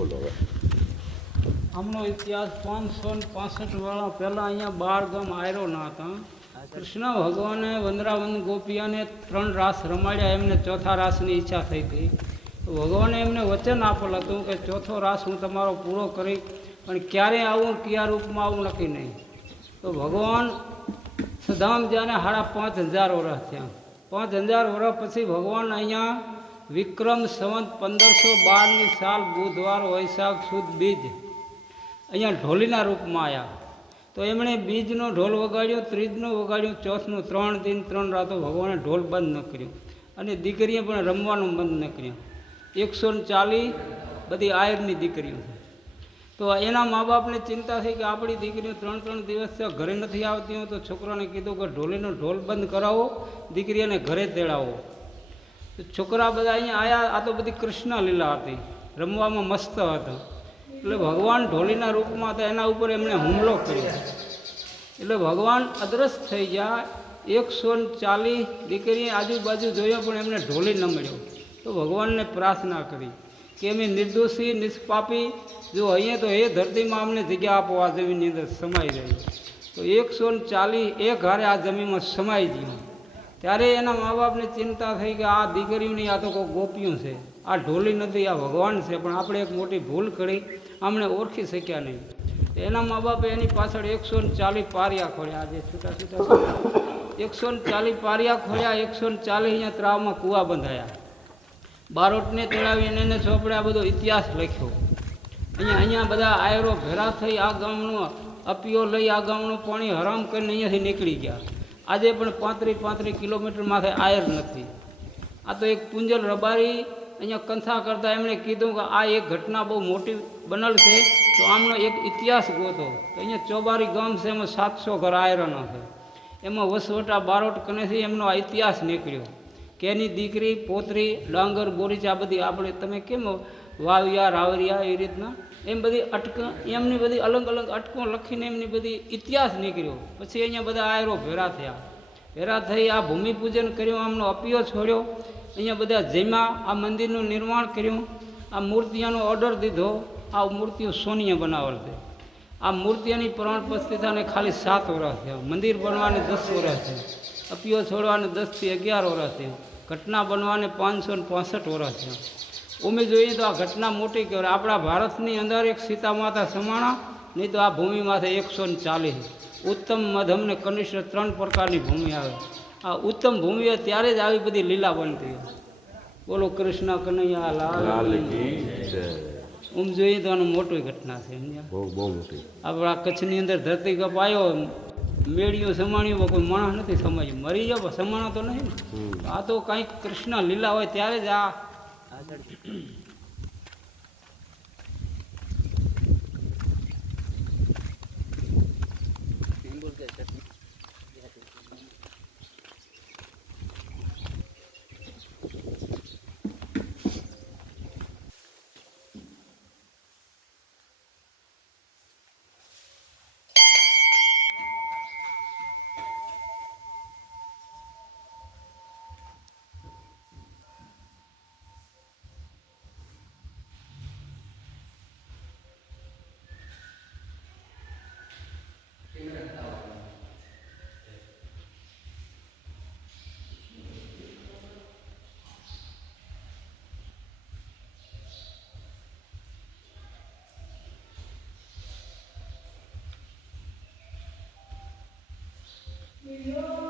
બોલો હવે આમનો ઇતિહાસ પાંચસો ને પાસઠ વાળા પહેલાં અહીંયા બાર ગામ આયરો ના હતા કૃષ્ણ ભગવાને વંદરાવન ગોપિયાને ત્રણ રાસ રમાડ્યા એમને ચોથા રાસની ઈચ્છા થઈ હતી ભગવાને એમને વચન આપેલ હતું કે ચોથો રાસ હું તમારો પૂરો કરી પણ ક્યારે આવું કયા રૂપમાં આવું નક્કી નહીં તો ભગવાન સદામ જ્યાંને સાડા પાંચ હજાર વર્ષ થયા પાંચ હજાર વર્ષ પછી ભગવાન અહીંયા વિક્રમ સંવંત પંદરસો બારની સાલ બુધવાર વૈશાખ સુદ બીજ અહીંયા ઢોલીના રૂપમાં આવ્યા તો એમણે બીજનો ઢોલ વગાડ્યો ત્રીજનો વગાડ્યો ચોથનું ત્રણ દિન ત્રણ રાતો ભગવાને ઢોલ બંધ ન કર્યો અને દીકરીએ પણ રમવાનું બંધ ન કર્યું એકસો ને ચાલીસ બધી આયરની દીકરીઓ તો એના મા બાપને ચિંતા થઈ કે આપણી દીકરીઓ ત્રણ ત્રણ દિવસ ઘરે નથી આવતી તો છોકરાને કીધું કે ઢોલીનો ઢોલ બંધ કરાવો દીકરીને ઘરે તેડાવો છોકરા બધા અહીંયા આવ્યા આ તો બધી કૃષ્ણ લીલા હતી રમવામાં મસ્ત હતા એટલે ભગવાન ઢોલીના રૂપમાં હતા એના ઉપર એમણે હુમલો કર્યો એટલે ભગવાન અદ્રસ્ત થઈ ગયા એકસો ચાલીસ દીકરી આજુબાજુ જોયો પણ એમને ઢોલી ન મળ્યો તો ભગવાનને પ્રાર્થના કરી કે અમે નિર્દોષી નિષ્પાપી જો અહીંયા તો એ ધરતીમાં અમને જગ્યા આપો આ જમીનની અંદર સમાઈ રહી તો એકસો ચાલીસ એક હારે આ જમીનમાં સમાઈ ગયું ત્યારે એના મા બાપને ચિંતા થઈ કે આ દીકરીઓ નહીં આ તો કોઈ ગોપિયું છે આ ઢોલી નથી આ ભગવાન છે પણ આપણે એક મોટી ભૂલ કરી અમને ઓળખી શક્યા નહીં એના મા બાપે એની પાછળ એકસો ને ચાલીસ પારિયા ખોળ્યા આજે છૂટા છૂટા એકસો ને ચાલીસ પારિયા ખોળ્યા એકસો ને ચાલીસ અહીંયા ત્રાવમાં કૂવા બંધાયા બારોટને ચડાવીને એને ચોપડે આ બધો ઇતિહાસ લખ્યો અહીંયા અહીંયા બધા આયરો ભેરા થઈ આ ગામનો અપીઓ લઈ આ ગામનું પાણી હરામ કરીને અહીંયાથી નીકળી ગયા આજે પણ પાંત્રીસ પાંત્રીસ કિલોમીટર માથે આયર નથી આ તો એક પુંજલ રબારી અહીંયા કંથા કરતાં એમણે કીધું કે આ એક ઘટના બહુ મોટી બનેલ છે તો આમનો એક ઇતિહાસ ગોતો તો અહીંયા ચોબારી ગામ છે એમાં સાતસો ઘર આયરનો છે એમાં વસવટા બારોટ કનેથી એમનો આ ઇતિહાસ નીકળ્યો કેની દીકરી પોતરી ડાંગર બોરીચા બધી આપણે તમે કેમ વાવ્યા રાવરિયા એ રીતના એમ બધી અટક એમની બધી અલગ અલગ અટકો લખીને એમની બધી ઇતિહાસ નીકળ્યો પછી અહીંયા બધા આયરો ભેરા થયા ભેરા થઈ આ ભૂમિપૂજન કર્યું આમનો અપિયો છોડ્યો અહીંયા બધા જમ્યા આ મંદિરનું નિર્માણ કર્યું આ મૂર્તિઓનો ઓર્ડર દીધો આ મૂર્તિઓ સોનીએ બનાવતી આ મૂર્તિઓની પ્રાણ પ્રસ્થિતાને ખાલી સાત વર્ષ થયા મંદિર બનવાને દસ વર્ષ થયા અપિયો છોડવાને દસથી અગિયાર વર્ષ થયા ઘટના બનવાને પાંચસો ને વર્ષ થયા ઉમે જોઈએ તો આ ઘટના મોટી કહેવાય આપણા ભારતની અંદર એક સીતા માતા સમાણા નહીં તો આ ભૂમિમાંથી એકસો ને ચાલીસ ઉત્તમ મધમ કનિષ્ઠ ત્રણ પ્રકારની ભૂમિ આવે આ ઉત્તમ ભૂમિ ત્યારે જ આવી બધી લીલા બનતી બોલો કૃષ્ણ કનૈયા લાલ આમ જોઈએ તો આનું મોટી ઘટના છે આપણા કચ્છની અંદર ધરતીકપ આવ્યો મેળીઓ સમાણીઓ કોઈ માણસ નથી સમજ મરી જાવ સમાણો તો નહીં આ તો કાંઈક કૃષ્ણ લીલા હોય ત્યારે જ આ આગળ Yeah.